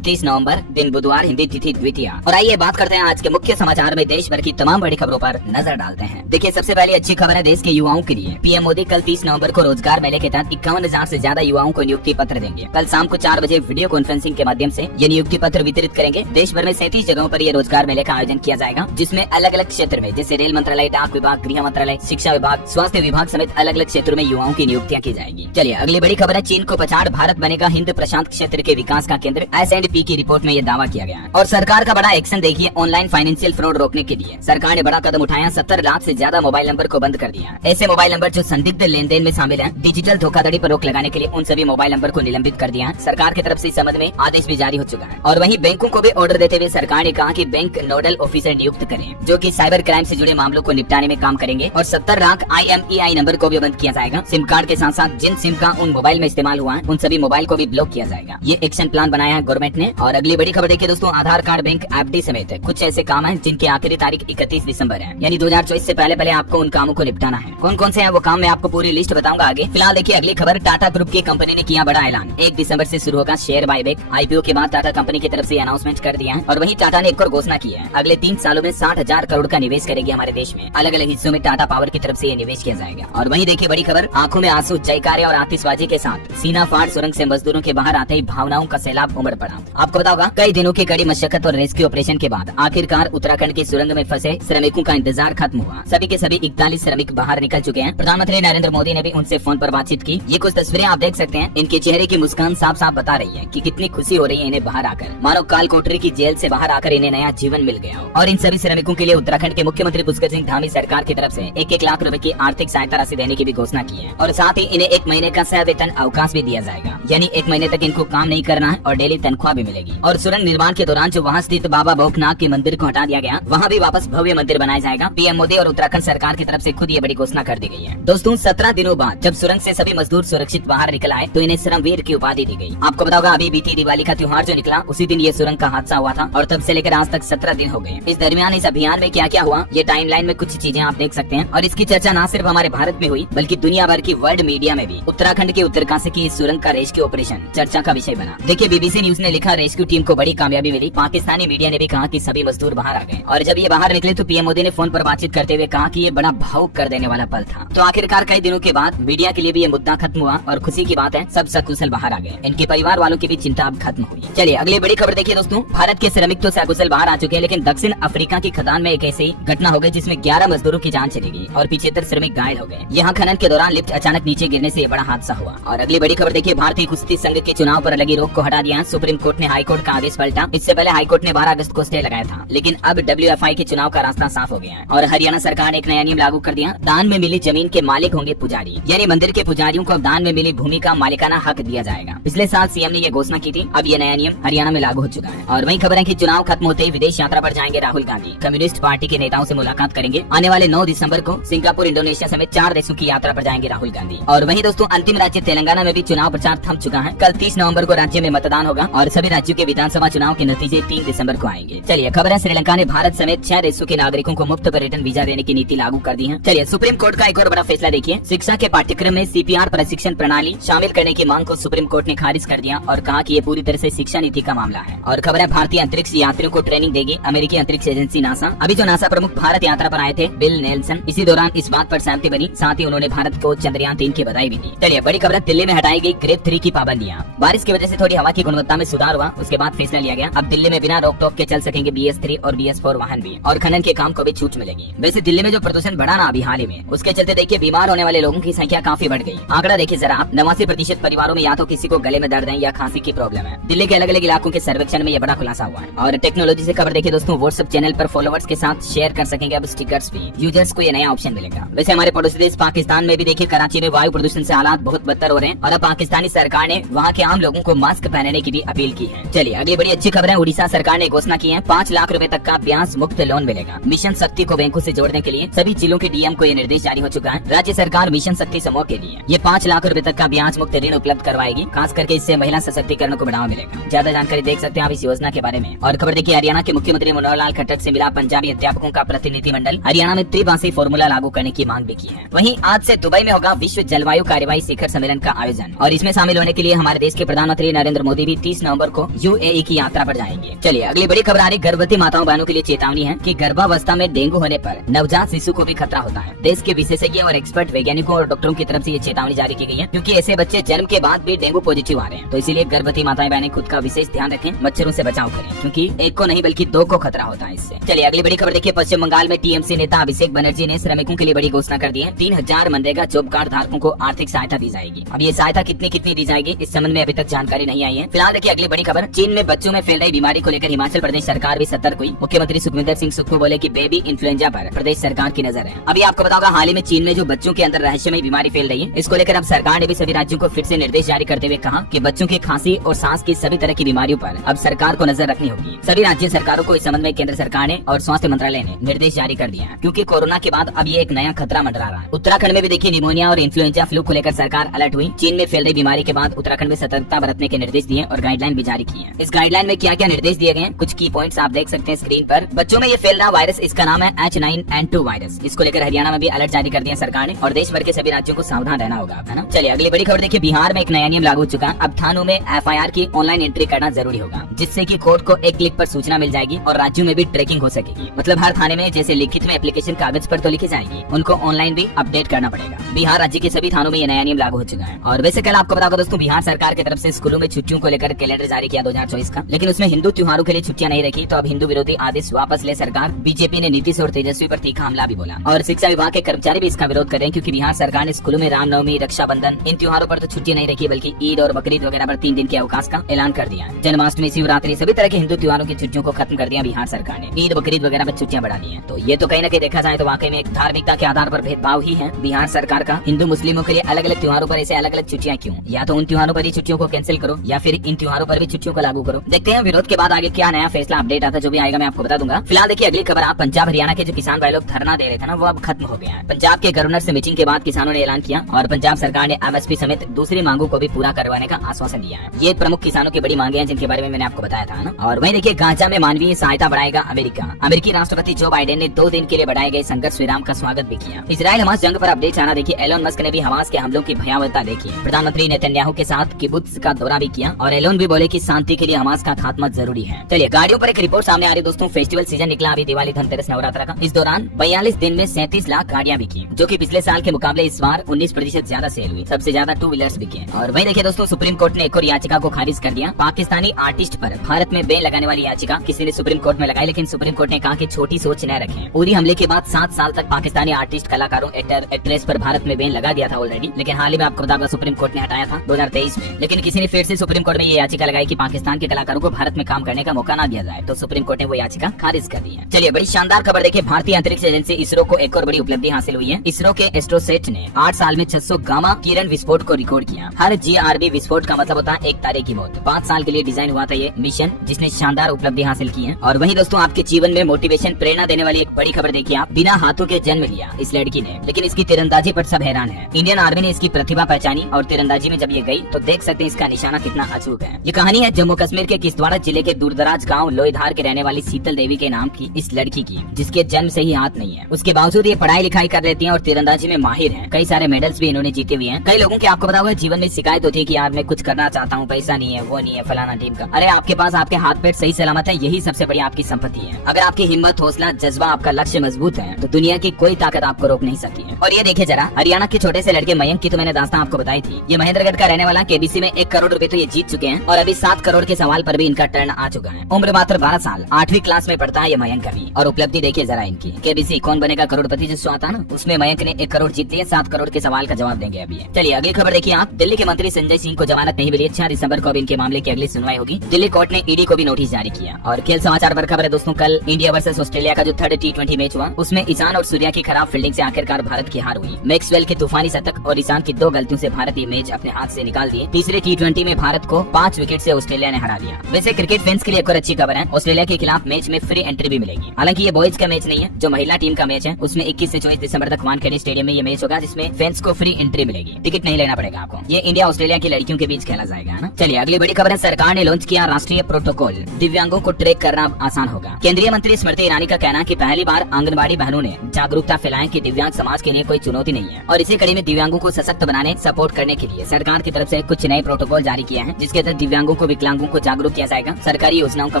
29 नवंबर दिन बुधवार, हिंदी तिथि द्वितीया। और आइए बात करते हैं आज के मुख्य समाचार में देश भर की तमाम बड़ी खबरों पर नजर डालते हैं। देखिए, सबसे पहले अच्छी खबर है देश के युवाओं के लिए। पीएम मोदी कल 30 नवंबर को रोजगार मेले के तहत 51,000 से ज्यादा युवाओं को नियुक्ति पत्र देंगे। कल शाम को 4 बजे वीडियो कॉन्फ्रेंसिंग के माध्यम से ये नियुक्ति पत्र वितरित करेंगे। देश भर में 37 जगहों पर ये रोजगार मेले का आयोजन किया जाएगा, जिसमें अलग अलग क्षेत्र में जैसे रेल मंत्रालय, डाक विभाग, गृह मंत्रालय, शिक्षा विभाग, स्वास्थ्य विभाग समेत अलग अलग क्षेत्रों में युवाओं की नियुक्तियां की जाएगी। चलिए अगली बड़ी खबर है, चीन को पछाड़ भारत बनेगा हिंद प्रशांत क्षेत्र के विकास का केंद्र। S&P की रिपोर्ट में ये दावा किया गया है। और सरकार का बड़ा एक्शन देखिए, ऑनलाइन फाइनेंशियल फ्रॉड रोकने के लिए सरकार ने बड़ा कदम उठाया। 70 लाख से ज्यादा मोबाइल नंबर को बंद कर दिया। ऐसे मोबाइल नंबर जो संदिग्ध लेन देन में शामिल हैं, डिजिटल धोखाधड़ी पर रोक लगाने के लिए उन सभी मोबाइल नंबर को निलंबित कर दिया है। सरकार की तरफ से इस संबंध में आदेश भी जारी हो चुका है। और वहीं बैंकों को भी ऑर्डर देते हुए सरकार ने कहा कि बैंक नोडल ऑफिसर नियुक्त करें, जो कि साइबर क्राइम से जुड़े मामलों को निपटाने में काम करेंगे। और 70 लाख IMEI नंबर को भी बंद किया जाएगा। सिम कार्ड के साथ साथ जिन सिम का उन मोबाइल में इस्तेमाल हुआ है, उन सभी मोबाइल को भी ब्लॉक किया जाएगा। ये एक्शन प्लान बनाया है गवर्नमेंट ने। और अगली बड़ी खबर देखिए दोस्तों, आधार कार्ड, बैंक, FD समेत कुछ ऐसे काम हैं जिनकी आखिरी तारीख 31 दिसंबर है, यानी 2024 से पहले आपको उन कामों को निपटाना है। कौन कौन से हैं वो काम, मैं आपको पूरी लिस्ट बताऊंगा आगे। फिलहाल देखिए अगली खबर, टाटा ग्रुप की कंपनी ने किया बड़ा ऐलान। 1 दिसंबर से शुरू होगा शेयर बायबैक। IPO के बाद टाटा कंपनी की तरफ से अनाउंसमेंट कर दिया है। और वहीं टाटा ने एक और घोषणा की है, अगले 3 सालों में 60,000 करोड़ का निवेश करेगी हमारे देश में। अलग अलग हिस्सों में टाटा पावर की तरफ से ये निवेश किया जाएगा। और वहीं देखिए बड़ी खबर, आंखों में आंसू, जयकारे और आतिशबाजी के साथ सीना फाड़ सुरंग से मजदूरों के बाहर आते ही भावनाओं का सैलाब उमड़ पड़ा। आपको बताओगा, कई दिनों की कड़ी मशक्कत और रेस्क्यू ऑपरेशन के बाद आखिरकार उत्तराखंड की सुरंग में फंसे श्रमिकों का इंतजार खत्म हुआ। सभी के सभी 41 श्रमिक बाहर निकल चुके हैं। प्रधानमंत्री नरेंद्र मोदी ने भी उनसे फोन पर बातचीत की। ये कुछ तस्वीरें आप देख सकते हैं। इनके चेहरे की मुस्कान साफ साफ बता रही है कि कितनी खुशी हो रही है इन्हें बाहर आकर, मानो काल कोठरी की जेल से बाहर आकर इन्हें नया जीवन मिल गया हो। और इन सभी श्रमिकों के लिए उत्तराखंड के मुख्यमंत्री पुष्कर सिंह धामी सरकार की तरफ से 1-1 लाख रुपए की आर्थिक सहायता राशि देने की भी घोषणा की है। और साथ ही इन्हें 1 महीने का सवेतन अवकाश भी दिया जाएगा, यानी 1 महीने तक इनको काम नहीं करना है और डेली तनख्वाह भी मिलेगी। और सुरंग निर्माण के दौरान जो वहाँ स्थित बाबा भौकनाथ के मंदिर को हटा दिया गया, वहाँ भी वापस भव्य मंदिर बनाया जाएगा। पीएम मोदी और उत्तराखंड सरकार की तरफ से खुद ये बड़ी घोषणा कर दी गई है। दोस्तों, 17 दिनों बाद जब सुरंग से सभी मजदूर सुरक्षित बाहर निकल आए तो इन्हें श्रमवीर की उपाधि दी गई। आपको बताओगा, अभी बीती दिवाली का त्योहार जो निकला, उसी दिन ये सुरंग का हादसा हुआ था और तब से लेकर आज तक 17 दिन हो गए। इस दरमियान इस अभियान में क्या क्या हुआ, ये टाइमलाइन में कुछ चीजें आप देख सकते हैं। और इसकी चर्चा न सिर्फ हमारे भारत में हुई, बल्कि दुनिया भर की वर्ल्ड मीडिया में भी उत्तराखंड के उत्तरकाशी की इस सुरंग का रेस्क्यू ऑपरेशन चर्चा का विषय बना। देखिए, BBC न्यूज ने लिखा, रेस्क्यू टीम को बड़ी कामयाबी मिली। पाकिस्तानी मीडिया ने भी कहा कि सभी मजदूर बाहर आ गए। और जब ये बाहर निकले तो पीएम मोदी ने फोन पर बातचीत करते हुए कहा कि ये बड़ा भावुक कर देने वाला पल था। तो आखिरकार कई दिनों के बाद मीडिया के लिए भी ये मुद्दा खत्म हुआ और खुशी की बात है, सब सकुशल बाहर आ गए। इनके परिवार वालों की भी चिंता अब खत्म हुई। चलिए अगली बड़ी खबर देखिए दोस्तों, भारत के श्रमिक तो सकुशल बाहर आ चुके हैं, लेकिन दक्षिण अफ्रीका की खदान में एक ऐसी घटना हो गई जिसमें 11 मजदूरों की जान चली गई और 75 श्रमिक घायल हो गए। यहाँ खनन के दौरान लिफ्ट अचानक नीचे गिरने से ये बड़ा हादसा हुआ। और अगली बड़ी खबर देखिए, भारतीय कुश्ती संघ के चुनाव पर लगी रोक को हटा दिया। सुप्रीम कोर्ट ने हाई कोर्ट का आदेश पलटा। इससे पहले हाई कोर्ट ने 12 अगस्त को स्टे लगाया था, लेकिन अब WFI के चुनाव का रास्ता साफ हो गया है। और हरियाणा सरकार ने एक नया नियम लागू कर दिया, दान में मिली जमीन के मालिक होंगे पुजारी, यानी मंदिर के पुजारियों को अब दान में मिली भूमि का मालिकाना हक दिया जाएगा। पिछले साल सीएम ने ये घोषणा की थी, अब ये नया नियम हरियाणा में लागू हो चुका है। और वही खबर है कि चुनाव खत्म होते ही विदेश यात्रा पर जाएंगे राहुल गांधी। कम्युनिस्ट पार्टी के नेताओं से मुलाकात करेंगे। आने वाले 9 दिसंबर को सिंगापुर, इंडोनेशिया समेत 4 देशों की यात्रा पर जाएंगे राहुल गांधी। और वहीं दोस्तों, अंतिम राज्य तेलंगाना में भी चुनाव प्रचार थम चुका है। कल 30 नवंबर को राज्य में मतदान होगा और सभी राज्यों के विधानसभा चुनाव के नतीजे 3 दिसंबर को आएंगे। चलिए खबर है, श्रीलंका ने भारत समेत 6 देशों के नागरिकों को मुफ्त पर्यटन वीजा देने की नीति लागू कर दी है। चलिए सुप्रीम कोर्ट का एक और बड़ा फैसला देखिए, शिक्षा के पाठ्यक्रम में CPR प्रशिक्षण प्रणाली शामिल करने की मांग को सुप्रीम कोर्ट ने खारिज कर दिया और कहा कि ये पूरी तरह से शिक्षा नीति का मामला है। और खबर है, भारतीय अंतरिक्ष यात्रियों को ट्रेनिंग देगी अमेरिकी अंतरिक्ष एजेंसी नासा। अभी जो नासा प्रमुख भारत यात्रा पर आए थे, बिल नेल्सन, इसी दौरान इस बात पर सहमति बनी। साथ ही उन्होंने भारत को चंद्रयान 3 की बधाई भी दी। चलिए बड़ी खबर, दिल्ली में हटाई गई ग्रेड 3 की पाबंदियां। बारिश की वजह से थोड़ी हवा की गुणवत्ता में सुधार हुआ, उसके बाद फैसला लिया गया, अब दिल्ली में बिना रोक टोक के चल सकेंगे BS3 और BS4 वाहन भी, और खनन के काम को भी छूट मिलेगी। वैसे दिल्ली में जो प्रदूषण बढ़ा ना अभी हाल ही में, उसके चलते देखिए बीमार होने वाले लोगों की संख्या काफी बढ़ गई। आंकड़ा देखिए जरा आप, 89% परिवारों में या तो किसी को गले में दर्द है या खांसी की प्रॉब्लम है। दिल्ली के अलग अलग इलाकों के सर्वेक्षण में ये बड़ा खुलासा हुआ है। और टेक्नोलॉजी से खबर देखिए दोस्तों, व्हाट्सएप चैनल पर फॉलोअर्स के साथ शेयर कर सकेंगे अब स्टिकर्स भी। यूजर्स को ये नया ऑप्शन मिलेगा। वैसे हमारे पड़ोसी देश पाकिस्तान में भी देखिए, कराची में वायु प्रदूषण से हालात बहुत बदतर हो रहे हैं और अब पाकिस्तानी सरकार ने वहाँ के आम लोगों को मास्क पहनने की भी अपील की है। चलिए अगली बड़ी अच्छी खबर है, उड़ीसा सरकार ने घोषणा की है 5 लाख रुपए तक का ब्याज मुक्त लोन मिलेगा। मिशन शक्ति को बैंकों से जोड़ने के लिए सभी जिलों के DM को ये निर्देश जारी हो चुका है। राज्य सरकार मिशन शक्ति समूह के लिए ये 5 लाख रुपए तक का ब्याज मुक्त ऋण उपलब्ध करवाएगी। खास करके इससे महिला सशक्तिकरण को बढ़ावा मिलेगा। ज्यादा जानकारी देख सकते हैं आप इस योजना के बारे में। और खबर देखिए, हरियाणा के मुख्यमंत्री मनोहर लाल खट्टर से मिला पंजाबी अध्यापकों का प्रतिनिधिमंडल। हरियाणा में त्रिभाषी फॉर्मूला लागू करने की मांग भी की है। वहीं आज से दुबई में होगा विश्व जलवायु कार्यवाही शिखर सम्मेलन का आयोजन और इसमें शामिल होने के लिए हमारे देश के प्रधानमंत्री नरेंद्र मोदी भी 30 नवंबर को UAE की यात्रा पर जाएंगे। चलिए अगली बड़ी खबर आ रही गर्भवती माताओं बहनों के लिए चेतावनी है कि गर्भावस्था में डेंगू होने पर नवजात शिशु को भी खतरा होता है। देश के विशेषज्ञ और एक्सपर्ट वैज्ञानिकों और डॉक्टरों की तरफ से ये चेतावनी जारी की गई है, क्योंकि ऐसे बच्चे जन्म के बाद भी डेंगू पॉजिटिव आ रहे हैं। तो इसीलिए गर्भवती माताएं बहनें खुद का विशेष ध्यान रखें, मच्छरों से बचाव करें, क्योंकि एक को नहीं बल्कि दो को खतरा होता है इससे। चलिए अगली बड़ी खबर देखिए, पश्चिम बंगाल में टीएमसी नेता अभिषेक बनर्जी ने श्रमिकों के लिए बड़ी घोषणा कर दी है। 3000 मनरेगा जॉब कार्ड धारकों को आर्थिक सहायता दी जाएगी। अब ये सहायता कितनी दी जाएगी इस संबंध में अभी तक जानकारी नहीं आई है। फिलहाल देखिए अगली बड़ी खबर, चीन में बच्चों में फैल रही बीमारी को लेकर हिमाचल प्रदेश सरकार भी सतर्क हुई। मुख्यमंत्री सुखविंदर सिंह सुक्खू बोले कि बेबी इन्फ्लुएंजा पर प्रदेश सरकार की नजर है। अभी आपको बताओगा हाल ही में चीन में जो बच्चों के अंदर रहस्यमय बीमारी फैल रही है, इसको लेकर अब सरकार ने भी सभी राज्यों को फिर से निर्देश जारी करते हुए कहा कि बच्चों की खांसी और सांस की सभी तरह की बीमारियों पर अब सरकार को नजर रखनी होगी। सभी राज्य सरकारों को इस संबंध में केंद्र सरकार ने और स्वास्थ्य मंत्रालय ने निर्देश जारी कर दिया है, क्योंकि कोरोना के बाद अब ये एक नया खतरा मंडरा रहा है। उत्तराखंड में भी देखिए निमोनिया और इन्फ्लुएंजा फ्लू को लेकर सरकार अलर्ट हुई। चीन में फैल रही बीमारी के बाद उत्तराखंड में सतर्कता बरतने के निर्देश दिए और गाइडलाइन भी जारी की है। इस गाइडलाइन में क्या क्या निर्देश दिए गए हैं, कुछ की पॉइंट्स आप देख सकते हैं स्क्रीन पर। बच्चों में ये फैल रहा वायरस, इसका नाम है H9N2 वायरस। इसको लेकर हरियाणा में भी अलर्ट जारी कर दिया सरकार ने और देश भर के सभी राज्यों को सावधान रहना होगा, है ना। चलिए अगली बड़ी खबर देखिए, बिहार में एक नया नियम लागू हो चुका है। अब थानों में FIR की ऑनलाइन एंट्री करना जरूरी होगा, जिससे कि कोर्ट को एक क्लिक पर सूचना मिल जाएगी और राज्यों में भी ट्रैकिंग हो सकेगी। मतलब हर थाने में जैसे लिखित में एप्लीकेशन कागज पर तो लिखी जाएगी, उनको ऑनलाइन भी अपडेट करना पड़ेगा। बिहार राज्य के सभी थानों में ये नया नियम लागू हो चुका है। और वैसे कल आपको बताऊंगा दोस्तों, बिहार सरकार की तरफ से स्कूलों में छुट्टियों को लेकर कैलेंडर जारी किया 2024 का, लेकिन उसमें हिंदू त्योहारों के लिए छुट्टियां नहीं रखी। तो अब हिंदू विरोधी आदेश वापस ले सरकार। बीजेपी ने नीतीश और तेजस्वी पर तीखा हमला भी बोला और शिक्षा विभाग के कर्मचारी भी इसका विरोध कर रहे हैं, क्योंकि बिहार सरकार ने स्कूलों में रामनवमी, रक्षाबंधन इन त्योहारों पर तो छुट्टी नहीं रखी, बल्कि ईद और बकरीद वगैरह पर 3 दिन के अवकाश का ऐलान कर दिया है। जन्माष्टमी, शिवरात्रि सभी तरह के हिंदू त्योहारों की छुट्टियों को खत्म कर दिया बिहार सरकार ने। ईद, बकरीद वगैरह पर छुट्टियां बढ़ा दी है। तो ये तो कहीं न कहीं देखा जाए तो वाकई में एक धार्मिकता के आधार पर भेदभाव ही है बिहार सरकार का। हिंदू मुस्लिमों के लिए अलग अलग त्योहारों पर ऐसे अलग अलग छुट्टियां क्यों? या तो उन त्योहारों पर ही छुट्टियों को कैंसिल करो या फिर इन त्योहारों पर भी छुट्टियों को लागू करो। देखते हैं विरोध के बाद आगे क्या नया फैसला अपडेट आता है, जो भी आएगा मैं आपको बता दूंगा। फिलहाल देखिए अगली खबर, आप पंजाब हरियाणा के जो किसान भाई लोग धरना दे रहे थे ना, वो अब खत्म हो गया है। पंजाब के गवर्नर से मीटिंग के बाद किसानों ने ऐलान किया और पंजाब सरकार ने MSP समेत दूसरी मांगों को भी पूरा करवाने का आश्वासन दिया है। ये प्रमुख किसानों की बड़ी मांगे हैं, जिनके बारे में मैंने आपको बताया था ना। और वहीं देखिए गाजा में मानवीय सहायता बढ़ाएगा अमेरिका। अमेरिकी राष्ट्रपति जो बाइडेन ने 2 दिन के लिए बढ़ाए गए संघर्ष विराम का स्वागत भी किया। इजराइल हमास जंग पर अपडेट आना देखिए, एलोन मस्क ने भी हमास के हमलों की भयावहता देखी। प्रधानमंत्री नेतन्याहू के साथ किबुत्ज का दौरा भी किया और एलोन भी बोले कि शांति के लिए हमास का खात्मा जरूरी है। चलिए गाड़ियों पर एक रिपोर्ट सामने आ रही दोस्तों, फेस्टिवल सीजन निकला अभी दिवाली, धनतेरस, नवरात्र का। इस दौरान 42 दिन में 37 लाख गाड़ियां बिकी, जो कि पिछले साल के मुकाबले इस बार 19% ज्यादा सेल हुई। सबसे ज्यादा 2 व्हीलर्स बिके। और वहीं देखिए दोस्तों, सुप्रीम कोर्ट ने एक और याचिका को खारिज कर दिया। पाकिस्तानी आर्टिस्ट पर भारत में बैन लगाने वाली याचिका किसी ने सुप्रीम कोर्ट में लगाई, लेकिन सुप्रीम कोर्ट ने कहा कि छोटी सोच न रखें। उरी हमले के बाद 7 साल तक पाकिस्तानी आर्टिस्ट, कलाकारों, एक्टर, एक्ट्रेस पर भारत में बैन लगा दिया था ऑलरेडी, लेकिन हाल ही में आपको बताऊंगा सुप्रीम कोर्ट ने हटाया था 2023 में। लेकिन किसी ने फिर से सुप्रीम कोर्ट में ये याचिका लगाई कि पाकिस्तान के कलाकारों को भारत में काम करने का मौका न दिया जाए, तो सुप्रीम कोर्ट ने वो याचिका खारिज कर दी है। चलिए बड़ी शानदार खबर देखिए, भारतीय अंतरिक्ष एजेंसी इसरो को एक और बड़ी उपलब्धि हासिल हुई है। इसरो के एस्ट्रोसेट ने 8 साल में 600 गामा किरण विस्फोट को रिकॉर्ड किया। हर GRB विस्फोट का मतलब होता है एक तारे की मौत। 5 साल के लिए डिजाइन हुआ था ये मिशन, जिसने शानदार उपलब्धि हासिल की है। और वहीं दोस्तों, आपके जीवन में मोटिवेशन, प्रेरणा देने वाली एक बड़ी खबर देखिए आप, बिना हाथों के जन्म लिया इस लड़की ने, लेकिन इसकी तीरंदाजी पर सब हैरान है। इंडियन आर्मी ने इसकी प्रतिभा पहचानी और तीरंदाजी में जब ये गई तो देख सकते हैं इसका निशाना कितना अचूक है। ये कहानी है जम्मू कश्मीर के किश्तवाड़ जिले के दूरदराज गाँव लोईधार के रहने वाली शीतल देवी के नाम की इस लड़की की, जिसके जन्म से ही हाथ नहीं है। उसके बावजूद ये पढ़ाई लिखाई कर लेती है और तीरंदाजी में माहिर है। कई सारे मेडल्स भी इन्होंने जीते हुए हैं। कई लोगों के आपको बताओ जीवन में शिकायत होती है कि यार मैं कुछ करना चाहता हूँ, पैसा नहीं है, वो नहीं है, फलाना टीम का। अरे आपके पास आपके हाथ पैर सही सलामत है, यही सबसे बड़ी आपकी संपत्ति है। अगर आपकी हिम्मत, हौसला, जज्बा, आपका लक्ष्य मजबूत है तो दुनिया की कोई ताकत आपको रोक नहीं सकती है। और ये देखिए जरा, हरियाणा के छोटे से लड़के मयंक की तो मैंने दास्तां आपको बताई थी। ये महेंद्रगढ़ का रहने वाला, KBC में 1 करोड़ रुपए तो ये जीत चुके हैं और अभी 7 करोड़ के सवाल पर भी इनका टर्न आ चुका है। उम्र मात्र 12 साल, 8वीं क्लास में पढ़ता है ये मयंक अभी। और उपलब्धि देखिए जरा इनकी, KBC कौन बनेगा करोड़पति जो आता ना, उसमें मयंक ने 1 करोड़ जीत लिया। 7 करोड़ के सवाल का जवाब देंगे अभी। चलिए अगली खबर देखिए आप, दिल्ली के मंत्री संजय सिंह को जमानत नहीं मिली। 6 दिसंबर को अब इनके मामले की अगली सुनवाई होगी। दिल्ली कोर्ट ने ED को भी नोटिस जारी किया। और खेल समाचार पर खबर है दोस्तों, कल इंडिया वर्सेस ऑस्ट्रेलिया का जो 3rd T20 मैच हुआ, उसमें ईशान और सूर्या की खराब फील्डिंग से आखिरकार भारत की हार हुई। मैक्सवेल के तूफानी शतक और ईशान की 2 गलतियों से भारत ये मैच अपने हाथ से निकाल दिए। तीसरे T20 में भारत को 5 विकेट से ऑस्ट्रेलिया ने हरा दिया। वैसे क्रिकेट फैंस के लिए एक और अच्छी खबर है, ऑस्ट्रेलिया के खिलाफ मैच में फ्री एंट्री भी मिलेगी। हालांकि ये बॉयज का मैच नहीं है, जो महिला टीम का मैच है, उसमें 21 से 24 दिसंबर तक वानखेड़े स्टेडियम में ये मैच होगा, जिसमें फैंस को फ्री एंट्री मिलेगी। टिकट नहीं लेना पड़ेगा आपको। ये इंडिया ऑस्ट्रेलिया की लड़कियों के बीच खेला जाएगा, है ना। चलिए अगली बड़ी खबर है, सरकार ने लॉन्च किया राष्ट्रीय प्रोटोकॉल, दिव्यांगों को ट्रैक करना आसान होगा। केंद्रीय मंत्री स्मृति ईरानी का कहना है कि पहली बार आंगनबाड़ी बहनों ने जागरूकता फैलाएं कि दिव्यांग समाज के लिए कोई चुनौती नहीं है। और इसी कड़ी में दिव्यांगों को सशक्त बनाने, सपोर्ट करने के लिए सरकार की तरफ से कुछ नए प्रोटोकॉल जारी किए हैं, जिसके तहत दिव्यांगों को, विकलांगों को जागरूक किया जाएगा, सरकारी योजनाओं का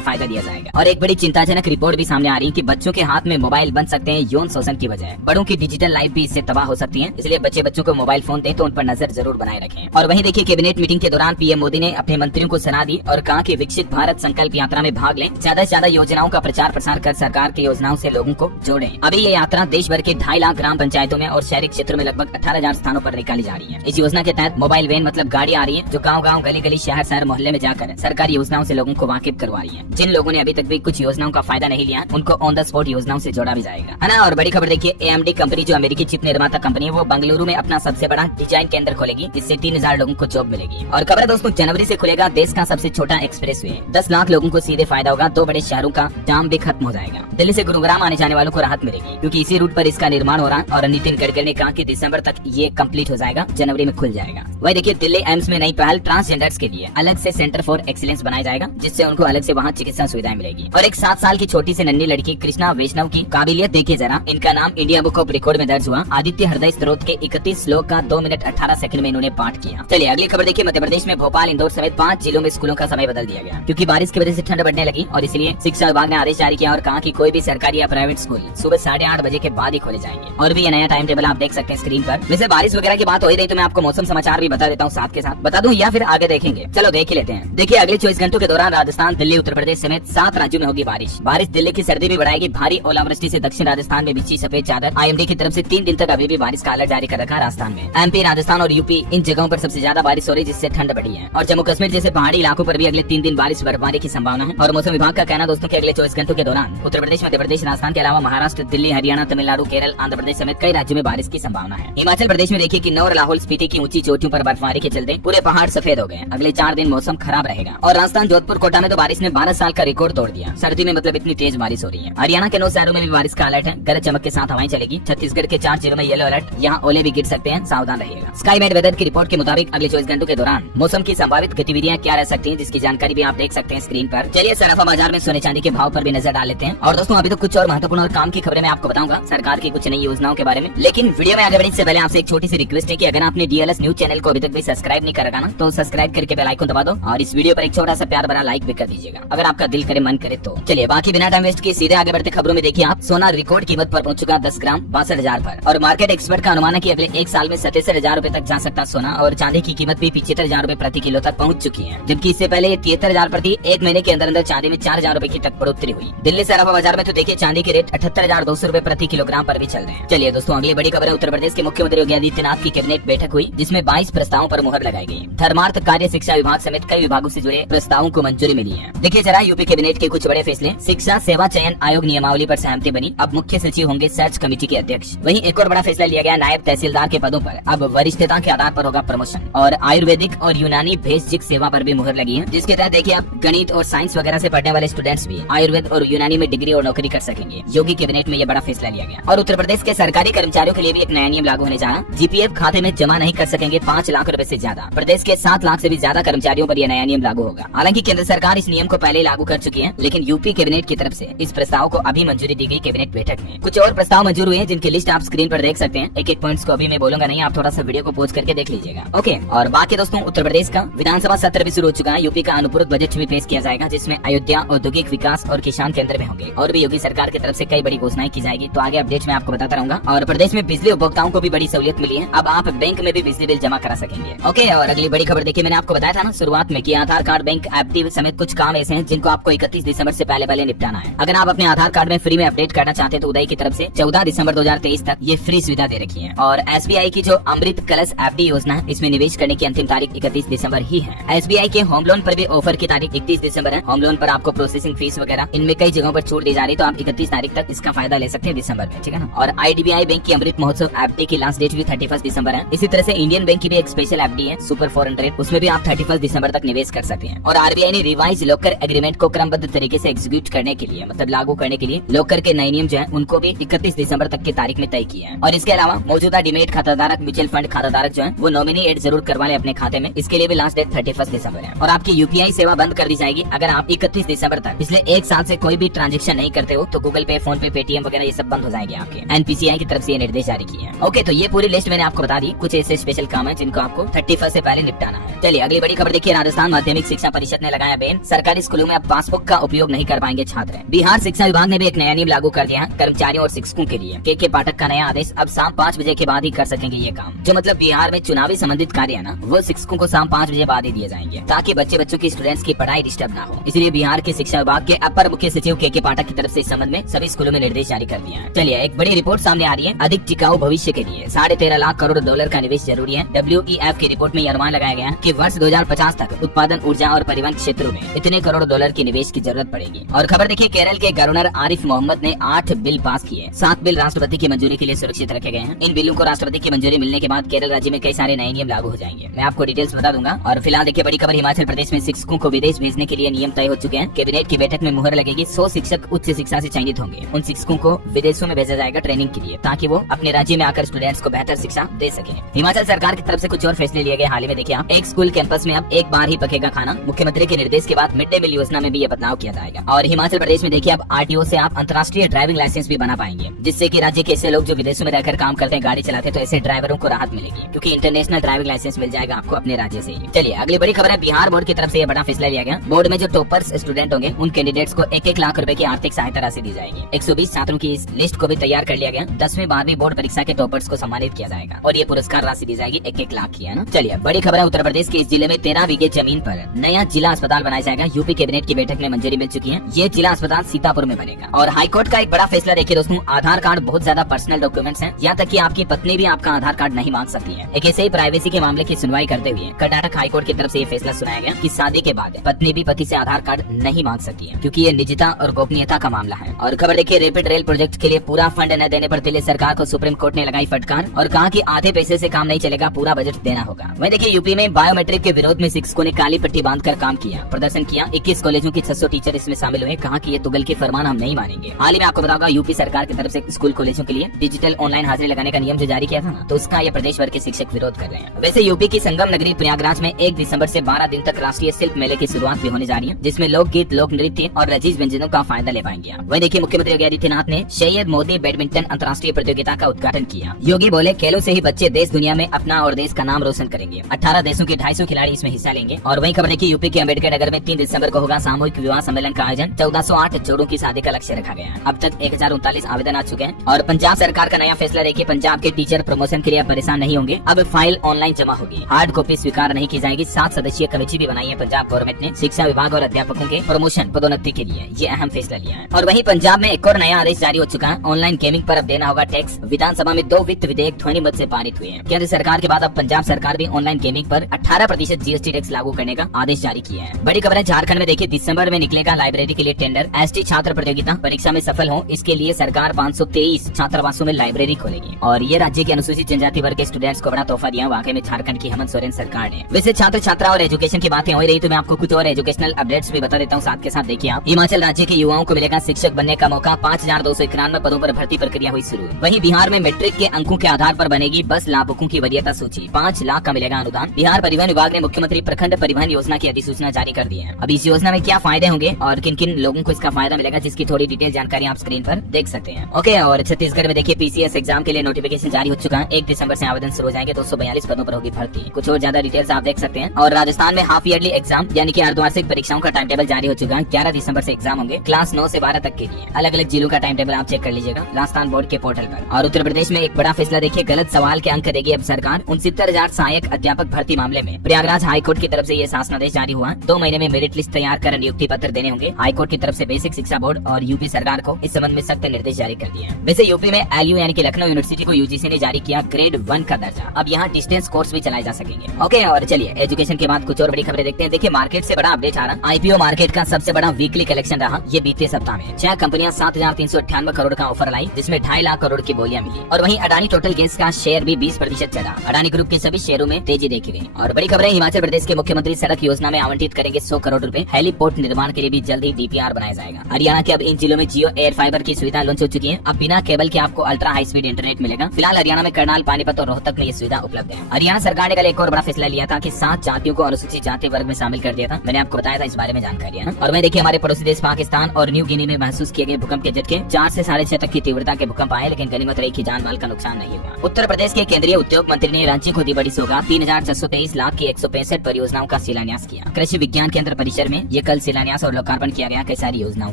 फायदा दिया जाएगा। और एक बड़ी चिंताजनक रिपोर्ट भी सामने आ रही है कि बच्चों के हाथ में मोबाइल बन सकते हैं यौन शोषण की वजह। बड़ों की डिजिटल लाइफ भी इससे तबाह हो सकती है, इसलिए बच्चों को मोबाइल फोन दें तो उन पर नजर जरूर बनाए रखें। और वहीं देखिए, कैबिनेट मीटिंग के दौरान पीएम मोदी ने अपने मंत्रियों को सलाह दी और कहा कि विकसित भारत संकल्प यात्रा में भाग लें, ज्यादा से ज्यादा योजनाओं का प्रचार प्रसार कर सरकार की योजनाओं से लोगों को जोड़ें। अभी ये यात्रा देश भर के 2.5 लाख ग्राम पंचायतों में और शहरी क्षेत्रों में लगभग 18,000 स्थानों पर निकाली जा रही है। इस योजना के तहत मोबाइल वैन मतलब गाड़ी आ रही है, जो गाँव-गाँव, गली-गली, शहर-शहर, मोहल्ले में जाकर सरकारी योजनाओं से लोगों को वाकिफ करवा रही है। जिन लोगों ने अभी तक भी कुछ योजनाओं का फायदा नहीं लिया, उनको ऑन द स्पॉट योजनाओं से जोड़ा भी जाएगा, है ना। और बड़ी खबर देखिए, AMD कंपनी जो अमेरिकी चिप निर्माता कंपनी है, वो बेंगलुरु में अपना सबसे बड़ा डिजाइन केंद्र खोलेगी, जिससे 3,000 लोगों को जॉब मिलेगी। और खबर है दोस्तों, जनवरी से खुलेगा देश का सबसे छोटा एक्सप्रेसवे। 10 लाख लोगों को सीधे फायदा होगा, 2 बड़े शहरों का जाम भी खत्म हो जाएगा। दिल्ली से गुरुग्राम आने जाने वालों को राहत मिलेगी, क्योंकि इसी रूट पर इसका निर्माण हो रहा है। और नितिन गडकरी ने कहा कि दिसंबर तक ये कंप्लीट हो जाएगा, जनवरी में खुल जाएगा। वही देखिए, दिल्ली एम्स में नई पहल, ट्रांसजेंडर्स के लिए अलग से सेंटर फॉर एक्सीलेंस बनाया जाएगा, जिससे उनको अलग से वहाँ चिकित्सा सुविधाएं मिलेगी। और एक 7 साल की छोटी सी नन्ही लड़की कृष्णा वैष्णव की काबिलियत देखिए जरा। इनका नाम इंडिया बुक ऑफ रिकॉर्ड में दर्ज हुआ। आदित्य हृदय स्त्रोत के 31 श्लोक का 2 मिनट 18 सेकंड में इन्होंने पाठ किया। चलिए अगली खबर देखिए, मध्य प्रदेश में भोपाल, इंदौर समेत 5 जिलों में स्कूलों का समय बदल दिया गया, क्योंकि बारिश की वजह से ठंड बढ़ने लगी। और इसलिए शिक्षा विभाग ने आदेश जारी किया और कहा कि कोई भी सरकारी या प्राइवेट स्कूल सुबह 8:30 बजे के बाद ही खोले जाएंगे। और भी ये नया टाइम टेबल आप देख सकते हैं स्क्रीन पर। वैसे बारिश वगैरह की बात हो ही रही, तो मैं आपको मौसम समाचार भी बता देता हूँ, साथ के साथ बता दूं या फिर आगे देखेंगे? चलो देख ही लेते हैं। देखिए, अगले 24 घंटों के दौरान राजस्थान, दिल्ली, उत्तर प्रदेश समेत 7 राज्यों में होगी बारिश। बारिश दिल्ली की सर्दी भी बढ़ाएगी। भारी ओलावृष्टि से दक्षिण राजस्थान में बिछी सफेद चादर। IMD की तरफ से 3 दिन तक अभी भी बारिश का अलर्ट जारी कर रखा है राजस्थान में। MP, राजस्थान और यूपी, इन जगहों पर सबसे ज्यादा बारिश हो रही है, जिससे ठंड बढ़ी है। और जम्मू कश्मीर जैसे पहाड़ी इलाकों पर भी अगले 3 दिन बारिश बर्फबारी की संभावना है। और मौसम विभाग का कहना दोस्तों कि अगले 24 घंटों के दौरान उत्तर प्रदेश, मध्य प्रदेश, राजस्थान के अलावा महाराष्ट्र, दिल्ली, हरियाणा, तमिलनाडु, केरल, आंध्र प्रदेश समेत कई राज्यों में बारिश की संभावना है। हिमाचल प्रदेश में देखिए, किन्नौर, लाहौल स्पीति की ऊंची चोटियों पर बर्फबारी के चलते पूरे पहाड़ सफेद हो गए। अगले 4 दिन मौसम खराब रहेगा। और राजस्थान, जोधपुर, कोटा में तो बारिश ने 12 साल का रिकॉर्ड तोड़ दिया। सर्दी में मतलब इतनी तेज बारिश हो रही है। हरियाणा के 9 शहरों में भी बारिश का अलर्ट है, गरज चमक के साथ हवाएं चलेगी। छत्तीसगढ़ के 4 जिलों में येलो अलर्ट, यहाँ ओले भी गिर सकते हैं, सावधान रहिएगा। स्काईमेट वेदर की रिपोर्ट के मुताबिक अगले 24 घंटों के दौरान मौसम की संभावित गतिविधियां क्या रह सकती हैं, जिसकी जानकारी भी आप देख सकते हैं स्क्रीन पर। चलिए सराफा बाजार में सोने चांदी के भाव पर भी नजर डाल लेते हैं। और दोस्तों, अभी तो कुछ और महत्वपूर्ण और काम की खबरें मैं आपको बताऊंगा, सरकार की कुछ नई योजनाओं के बारे में। लेकिन वीडियो में आगे बढ़ने से पहले आपसे एक छोटी सी रिक्वेस्ट है कि अगर आपने DLS न्यूज चैनल को अभी तक भी सब्सक्राइब नहीं कर रखा ना, तो सब्सक्राइब करके बेल आइकन दबा दो और इस वीडियो पर एक छोटा सा प्यार भरा लाइक भी कर दीजिएगा, अगर आपका दिल करे, मन करे तो। चलिए बाकी बिना टाइम वेस्ट किए सीधे आगे बढ़ते खबरों में। देखिए आप, सोना रिकॉर्ड कीमत पर पहुंच चुका 10 ग्राम 62,000 पर। और मार्केट एक्सपर्ट का अनुमान है कि अगले 1 साल में 77,000 रुपए तक जा सकता सोना। और चांदी की कीमत भी 75,000 रुपए प्रति किलो तक पहुंच चुकी है, जबकि इससे पहले 73,000 प्रति 1 महीने के अंदर चांदी में 4,000 रुपए की तक बढ़ोतरी हुई। दिल्ली सराफा बाजार में तो देखिए, चांदी के रेट 78,200 रुपए प्रति किलोग्राम पर भी चल रहे हैं। चलिए दोस्तों, अगली बड़ी खबर है, उत्तर प्रदेश के मुख्यमंत्री योगी आदित्यनाथ की कैबिनेट बैठक हुई, जिसमें 22 प्रस्तावों पर मुहर लगाई गई। धर्मार्थ, कार्य, शिक्षा विभाग समेत कई विभागों से जुड़े प्रस्तावों को मंजूरी मिली है। देखिए जरा यूपी कैबिनेट के कुछ बड़े फैसले। शिक्षा सेवा चयन आयोग नियमावली पर सहमति बनी, अब मुख्य सचिव होंगे सर्च कमेटी के अध्यक्ष। वहीं एक और बड़ा फैसला लिया गया, नायब तहसीलदार के पदों पर अब वरिष्ठता के आधार पर होगा प्रमोशन। और आयुर्वेदिक और यूनानी भेषजिक सेवा पर भी मुहर लगी है, जिसके तहत देखिए अब गणित और साइंस वगैरह से पढ़ने वाले स्टूडेंट्स भी आयुर्वेद और यूनानी में डिग्री और नौकरी कर सकेंगे। योगी कैबिनेट में यह बड़ा फैसला लिया गया। और उत्तर प्रदेश के सरकारी कर्मचारियों के लिए भी एक नया नियम लागू होने जा रहा। GPF खाते में जमा नहीं कर सकेंगे 5 लाख रुपए से ज्यादा। प्रदेश के 7 लाख से भी ज्यादा कर्मचारियों पर यह नया नियम लागू होगा। हालांकि केंद्र सरकार इस नियम को पहले लागू कर चुकी है, लेकिन यूपी कैबिनेट की तरफ से इस प्रस्ताव को अभी मंजूरी दी गई कैबिनेट बैठक में। कुछ और प्रस्ताव मंजूर हुए हैं, जिनकी लिस्ट आप स्क्रीन पर देख सकते हैं। एक एक पॉइंट्स को अभी मैं बोलूंगा नहीं, आप थोड़ा सा वीडियो को पॉज करके देख लीजिएगा। ओके, और बाकी दोस्तों, उत्तर प्रदेश का विधानसभा सत्र भी शुरू हो चुका है। यूपी का अनुपूरक बजट भी पेश किया जाएगा, जिसमें अयोध्या, औद्योगिक विकास और किसान केंद्र में होंगे। और भी योगी सरकार की तरफ से कई बड़ी घोषणाएं की जाएगी, तो आगे अपडेट में आपको बताता रहूंगा। और प्रदेश में बिजली उपभोक्ताओं को भी बड़ी सहूलियत मिली है, अब आप बैंक में भी बिजली बिल जमा करा सकेंगे। ओके, और अगली बड़ी खबर देखिए, मैंने आपको बताया था ना शुरुआत में कि आधार कार्ड, बैंक, FD समेत कुछ काम ऐसे हैं जिनको आपको 31 दिसंबर से पहले निपटाना है। अगर आप अपने आधार कार्ड में फ्री में अपडेट करना चाहते हैं, तो उदय की तरफ से 14 दिसंबर 2023 तक ये फ्री सुविधा दे रखी है। और SBI की जो अमृत कलश FD योजना है, इसमें निवेश करने की अंतिम तारीख 31 दिसंबर ही है। SBI के होम लोन पर भी ऑफर की तारीख 31 दिसंबर है। होम लोन पर आपको प्रोसेसिंग फीस वगैरह इनमें कई जगहों पर छूट दी जा रही है, तो आप 31 तारीख तक इसका फायदा ले सकते हैं दिसंबर में, ठीक है ना। और IDBI बैंक की अमृत महोत्सव FD की लास्ट डेट भी 31 दिसंबर है। इसी तरह से इंडियन बैंक की भी एक स्पेशल FD है, सुपर 400, उसमें भी आप 31 दिसंबर तक निवेश कर सकते हैं। और RBI ने रिवाइज लॉकर एग्रीमेंट को क्रमबद्ध तरीके से एग्जीक्यूट करने के लिए, मतलब लागू करने के लिए लॉकर के नए नियम जो है उनको भी 31 दिसंबर तक की तारीख में तय किया है। और इसके अलावा मौजूदा डीमेट खाताधारक, म्यूचुअल फंड खाताधारक जो है वो नॉमिनी एड जरूर करवा ले अपने खाते में, इसके लिए भी लास्ट डेट 31 दिसंबर है। और आपकी UPI सेवा बंद कर दी जाएगी अगर आप 31 दिसंबर तक पिछले 1 साल से कोई भी ट्रांजेक्शन नहीं करते हो, तो गूगल पे, फोन पे, पेटीएम वगैरह ये सब बंद हो जाएंगे आपके। NPCI की तरफ से ये निर्देश जारी किए हैं। ओके, तो ये पूरी लिस्ट मैंने आपको बता दी। कुछ ऐसे स्पेशल काम है जिनको आपको 31 से पहले निपटाना है। चलिए अगली बड़ी खबर देखिए, राजस्थान बिहार माध्यमिक शिक्षा परिषद ने लगाया बैन, सरकारी स्कूलों में अब पासबुक का उपयोग नहीं कर पाएंगे छात्र। बिहार शिक्षा विभाग ने भी एक नया नियम लागू कर दिया है कर्मचारियों और शिक्षकों के लिए। के पाठक का नया आदेश, अब शाम 5 बजे के बाद ही कर सकेंगे ये काम। जो मतलब बिहार में चुनावी संबंधित कार्य है ना, वो शिक्षकों को शाम 5 बजे बाद ही दिए जाएंगे, ताकि बच्चों की स्टूडेंट्स की पढ़ाई डिस्टर्ब ना हो। इसलिए बिहार के शिक्षा विभाग के अपर मुख्य सचिव के पाठक की तरफ से इस संबंध में सभी स्कूलों में निर्देश जारी कर दिया है। चलिए एक बड़ी रिपोर्ट सामने आ रही है। अधिक टिकाऊ भविष्य के लिए 13.5 लाख करोड़ डॉलर का निवेश जरूरी है। WEF की रिपोर्ट में यह अनुमान लगाया गया कि वर्ष 2050 तक उत्पादन, ऊर्जा और परिवहन क्षेत्रों में इतने करोड़ डॉलर की निवेश की जरूरत पड़ेगी। और खबर देखिए, केरल के गवर्नर आरिफ मोहम्मद ने 8 बिल पास किए। 7 बिल राष्ट्रपति की मंजूरी के लिए सुरक्षित रखे गए हैं। इन बिलों को राष्ट्रपति की मंजूरी मिलने के बाद केरल राज्य में कई सारे नए नियम लागू हो जाएंगे। मैं आपको डिटेल्स बता दूंगा। और फिलहाल देखिए बड़ी खबर, हिमाचल प्रदेश में शिक्षकों को विदेश भेजने के लिए नियम तय हो चुके हैं। कैबिनेट की बैठक में मुहर लगेगी। 100 शिक्षक उच्च शिक्षा से चयनित होंगे। उन शिक्षकों को विदेशों में भेजा जाएगा ट्रेनिंग के लिए, ताकि वो अपने राज्य में आकर स्टूडेंट्स को बेहतर शिक्षा दे सके। हिमाचल सरकार की तरफ से कुछ और फैसले लिए गए हाल ही में। देखिए आप, एक स्कूल कैंपस में अब एक बार ही पकेगा खाना। मुख्यमंत्री के निर्देश के बाद मिड डे मील योजना में भी ये बदलाव किया जाएगा। और हिमाचल प्रदेश में देखिए अब RTO से आप अंतर्राष्ट्रीय ड्राइविंग लाइसेंस भी बना पाएंगे, जिससे कि राज्य के ऐसे लोग जो विदेशों में रहकर काम करते हैं, गाड़ी चलाते हैं, तो ऐसे ड्राइवरों को राहत मिलेगी, क्योंकि इंटरनेशनल ड्राइविंग लाइसेंस मिल जाएगा आपको अपने राज्य से ही। चलिए अगली बड़ी खबर है, बिहार बोर्ड की तरफ से यह बड़ा फैसला लिया गया। बोर्ड में जो टॉपर्स स्टूडेंट होंगे, उन कैंडिडेट्स को 1-1 लाख रुपए की आर्थिक सहायता राशि दी जाएगी। 120 छात्रों की इस लिस्ट को भी तैयार कर लिया गया। 10वीं 12वीं बोर्ड परीक्षा के टॉपर्स को सम्मानित किया जाएगा और ये पुरस्कार राशि दी जाएगी 1-1 लाख की, है ना। चलिए बड़ी खबर है, उत्तर प्रदेश के इस जिले में 13 बीघे जमीन पर नया जिला अस्पताल बनाया जाएगा। यूपी कैबिनेट की बैठक में मंजूरी मिल चुकी है। ये जिला अस्पताल सीतापुर में बनेगा। और हाईकोर्ट का एक बड़ा फैसला देखिए दोस्तों, आधार कार्ड बहुत ज्यादा पर्सनल डॉक्यूमेंट्स हैं, यहाँ तक कि आपकी पत्नी भी आपका आधार कार्ड नहीं मांग सकती है। एक ऐसे ही प्राइवेसी के मामले की सुनवाई करते हुए कर्नाटक हाईकोर्ट की तरफ से ये फैसला सुनाया गया कि शादी के बाद पत्नी भी पति से आधार कार्ड नहीं मांग सकती है, क्योंकि ये निजता और गोपनीयता का मामला है। और खबर देखिए, रैपिड रेल प्रोजेक्ट के लिए पूरा फंड न देने पर दिल्ली सरकार को सुप्रीम कोर्ट ने लगाई फटकार और कहा कि आधे पैसे से काम नहीं चलेगा, पूरा बजट देना होगा। वहीं देखिए यूपी में बायोमेट्रिक के विरोध में शिक्षकों ने काली पट्टी बांधकर काम किया, प्रदर्शन किया। 21 कॉलेजों की 600 टीचर इसमें शामिल हुए। कहा कि ये तुगल के फरमान हम नहीं मानेंगे। हाल ही में आपको बताऊंगा, यूपी सरकार की तरफ से स्कूल कॉलेजों के लिए डिजिटल ऑनलाइन हाजिरी लगाने का नियम जो जारी किया था ना, तो उसका ये प्रदेश भर के शिक्षक विरोध कर रहे हैं। वैसे यूपी की संगम नगरी प्रयागराज में 1 दिसंबर से 12 दिन तक राष्ट्रीय शिल्प मेले की शुरुआत भी होने जा रही है, जिसमें लोकगीत, लोक नृत्य और लजीज व्यंजनों का फायदा ले पाएंगे। वहीं देखिए मुख्यमंत्री योगी आदित्यनाथ ने सैयद मोदी बैडमिंटन अंतर्राष्ट्रीय प्रतियोगिता का उद्घाटन किया। योगी बोले, खेलों से ही बच्चे देश दुनिया में अपना और देश का नाम रोशन करेंगे। 18 देशों के 250 खिलाड़ी इसमें हिस्सा लेंगे। और वहीं खबर देखिए, यूपी के अम्बेडकर नगर में 3 दिसंबर को होगा सामूहिक विवाह सम्मेलन का आयोजन। 1408 जोड़ों की शादी का लक्ष्य रखा गया है। अब तक 1039 आवेदन आ चुके हैं। और पंजाब सरकार का नया फैसला देखिए, पंजाब के टीचर प्रमोशन के लिए परेशान नहीं होंगे। अब फाइल ऑनलाइन जमा होगी, हार्ड कॉपी स्वीकार नहीं की जाएगी। 7 सदस्यीय कमेटी भी बनाई है पंजाब गवर्नमेंट ने शिक्षा विभाग और अध्यापकों के प्रमोशन पदोन्नति के लिए। ये अहम फैसला लिया है। और वहीं पंजाब में एक और नया आदेश जारी हो चुका है, ऑनलाइन गेमिंग पर अब देना होगा टैक्स। विधानसभा में 2 वित्त विधेयक ध्वनि मत से पारित हुए हैं। केंद्र सरकार के बाद अब पंजाब सरकार भी ऑनलाइन गेमिंग पर 18% GST टैक्स लागू करने का आदेश जारी किया है। बड़ी खबर है, झारखंड में देखिए दिसंबर में निकलेगा लाइब्रेरी के लिए टेंडर। ST छात्र प्रतियोगिता परीक्षा में सफल हो, इसके लिए सरकार 523 छात्रावासों में लाइब्रेरी खोलेगी। और ये राज्य के अनुसूचित जनजाति वर्ग के स्टूडेंट्स को बड़ा तोहफा दिया वाकई में झारखंड की हेमंत सोरेन सरकार ने। वैसे छात्र छात्रा और एजुकेशन की बातें हो रही, तो मैं आपको कुछ और एजुकेशनल अपडेट्स भी बता देता हूँ साथ के साथ। देखिए आप, हिमाचल राज्य के युवाओं को मिलेगा शिक्षक बनने का मौका। 5291 पदों पर भर्ती प्रक्रिया हुई शुरू। वहीं बिहार में मैट्रिक के अंकों के आधार पर बनेगी बस लाभुकों की वरीयता सूची। 5 लाख का मिलेगा अनुदान। बिहार परिवहन विभाग ने मुख्यमंत्री प्रखंड परिवहन योजना की अधिसूचना जारी कर दी है। अब इस योजना में क्या फायदे होंगे और किन किन लोगों को इसका फायदा मिलेगा, जिसकी थोड़ी डिटेल जानकारी आप स्क्रीन पर देख सकते हैं। ओके, और छत्तीसगढ़ में देखिए PCS एग्जाम के लिए नोटिफिकेशन जारी हो चुका है। 1 दिसंबर से आवेदन शुरू हो जाएंगे। 242 पदों पर होगी भर्ती। कुछ और ज्यादा डिटेल्स आप देख सकते हैं। और राजस्थान में हाफ ईयरली एग्जाम यानी कि अर्धवार्षिक परीक्षाओं का टाइम टेबल जारी हो चुका है। 11 दिसंबर से एग्जाम होंगे। क्लास 9 से 12 तक के लिए अलग अलग जिलों का टाइम टेबल आप चेक कर लीजिएगा राजस्थान बोर्ड के पोर्टल पर। और उत्तर प्रदेश में एक बड़ा फैसला देखिए, गलत सवाल के अंक देगी अब सरकार। 69,000 सहायक अध्यापक भर्ती मामले में प्रयागराज हाईकोर्ट की तरफ से ये शासनादेश जारी हुआ। 2 महीने में मेरिट लिस्ट तैयार कर नियुक्ति पत्र देने होंगे। हाईकोर्ट की तरफ से बेसिक शिक्षा बोर्ड और यूपी सरकार को इस संबंध में सख्त निर्देश जारी कर दिए हैं। वैसे यूपी में LU यानी कि लखनऊ यूनिवर्सिटी को UGC ने जारी किया ग्रेड 1 का दर्जा। अब यहाँ डिस्टेंस कोर्स भी चलाए जा सकेंगे। ओके, और चलिए एजुकेशन के बाद कुछ और बड़ी खबरें देखते हैं। देखिए मार्केट से बड़ा अपडेट आ रहा। IPO मार्केट का सबसे बड़ा वीकली कलेक्शन रहा ये बीते सप्ताह में। 6 कंपनियां 7,398 करोड़ का ऑफर लाई, जिसमें 2.5 लाख करोड़ की बोलियां मिली। और वहीं अडानी टोटल गैस का शेयर भी 20% चढ़ा। अडानी ग्रुप के सभी शेयरों में तेजी देखी गई। और बड़ी खबरें, हिमाचल प्रदेश के मुख्यमंत्री सड़क योजना में आवंटित करेंगे 100 करोड़ रुपए। हेलीपोर्ट निर्माण के लिए भी जल्द ही DPR बनाया जाएगा। हरियाणा के अब इन जिलों में जियो एयर फाइबर की सुविधा लॉन्च हो चुकी है। अब बिना केबल के आपको अल्ट्रा हाई स्पीड इंटरनेट मिलेगा। फिलहाल हरियाणा में करनाल, पानीपत और रोहतक में ये सुविधा उपलब्ध है। हरियाणा सरकार ने कल एक और बड़ा फैसला लिया था कि 7 जातियों को अनुसूचित जाति वर्ग में शामिल कर दिया था। मैंने आपको बताया था इस बारे में जानकारी है ना। और मैं देखिए, हमारे पड़ोसी देश पाकिस्तान और न्यू गिनी में महसूस किए गए भूकंप के झटके 4 से 6.5 तक की तीव्रता के भूकंप आए, लेकिन गनीमत रही कि जान माल का नुकसान नहीं हुआ। उत्तर प्रदेश के केंद्रीय उद्योग मंत्री ने राज्य को दी बड़ी सौगात। 3,623 लाख की 165 परियोजनाओं का शिलान्यास किया। कृषि विज्ञान केंद्र परिसर में ये कल शिलान्यास और लोकार्पण किया गया कई सारी योजनाओं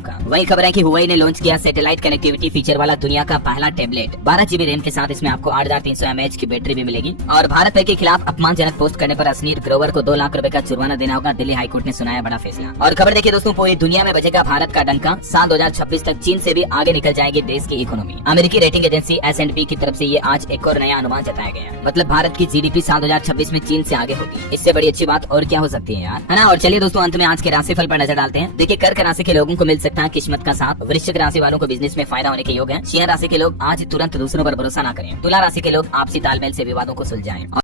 का। वही खबर है कि हुआई ने लॉन्च किया सैटेलाइट कनेक्टिविटी फीचर वाला दुनिया का पहला टैबलेट। 12 GB रैम के साथ इसमें आपको 8300 mAh की बैटरी भी मिलेगी। और भारत पे के खिलाफ अपमानजनक पोस्ट करने पर असनीर ग्रोवर को 2 लाख रुपए का जुर्माना देना होगा। दिल्ली हाईकोर्ट ने सुनाया बड़ा फैसला। और खबर देखिए दोस्तों, पूरी दुनिया में बजेगा भारत का डंका। साल 2026 तक चीन से भी आगे निकल जाएगी देश की इकोनॉमी। अमेरिकी रेटिंग एजेंसी S&P की तरफ से ये आज एक और नया अनुमान जताया गया। मतलब भारत की GDP साल 2026 में चीन से आगे होगी। इससे बड़ी अच्छी बात और क्या हो सकती है यार, है ना। और चलिए दोस्तों, अंत में आज के राशिफल पर नजर डालते हैं। देखिए, कर्क राशि के लोगों को मिल सकता है किस्मत का साथ। वृश्चिक राशि वालों को बिजनेस में फायदा होने के योग है। सिंह राशि के लोग आज तुरंत दूसरों पर भरोसा न करें। तुला राशि के लोग आपसी तालमेल से विवादों को सुलझाएं।